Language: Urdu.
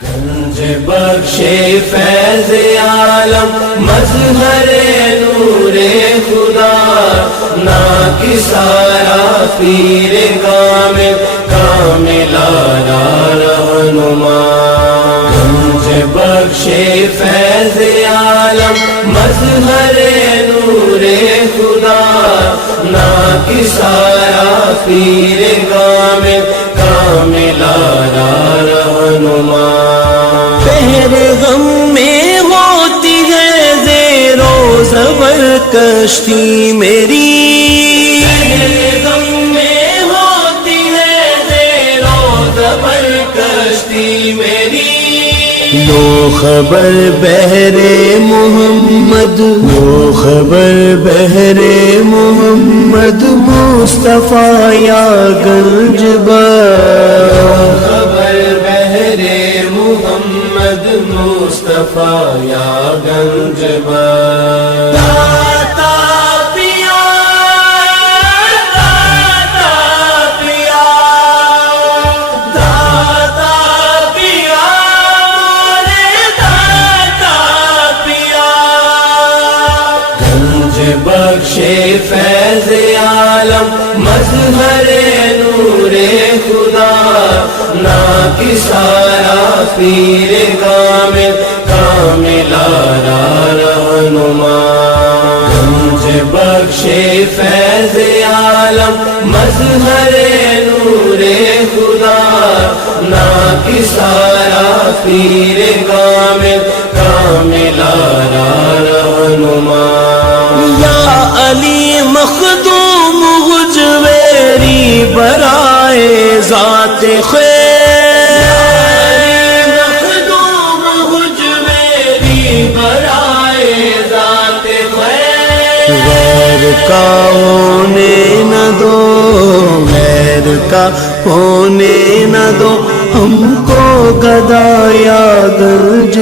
گنج بخش فیض عالم مظہر نور خدا نا کی سارا پیر کامل رہنما گنج بخش فیض عالم مظہر نور خدا نا کی سارا پیر کامل رہنما پہرے غم میں ہوتی ہے زیر و زبر کشتی میری، پہرے غم میں ہوتی ہے زیر و زبر کشتی میری، لو خبر بہرے محمد، لو خبر بہرے محمد مصطفیٰ یا گنج خبر بہرے محمد مصطفیٰ یا گنج داتا پیا، داتا پیا، داتا پیا، مورے داتا پیا، گنج بخش فیض عالم مظہر نور خدا نا کی سارا پیر کامل رہنما گنج بخش فیض عالم مظہر نور خدا نا کی سارا پیر کامل رہنما یا علی مخدوم حجویری برائے ذات خیر، مخدوم حجویری برائے ذات خیر، غیر کا ہونے نہ دو، غیر کا ہونے نہ دو ہم کو گدا یا گنج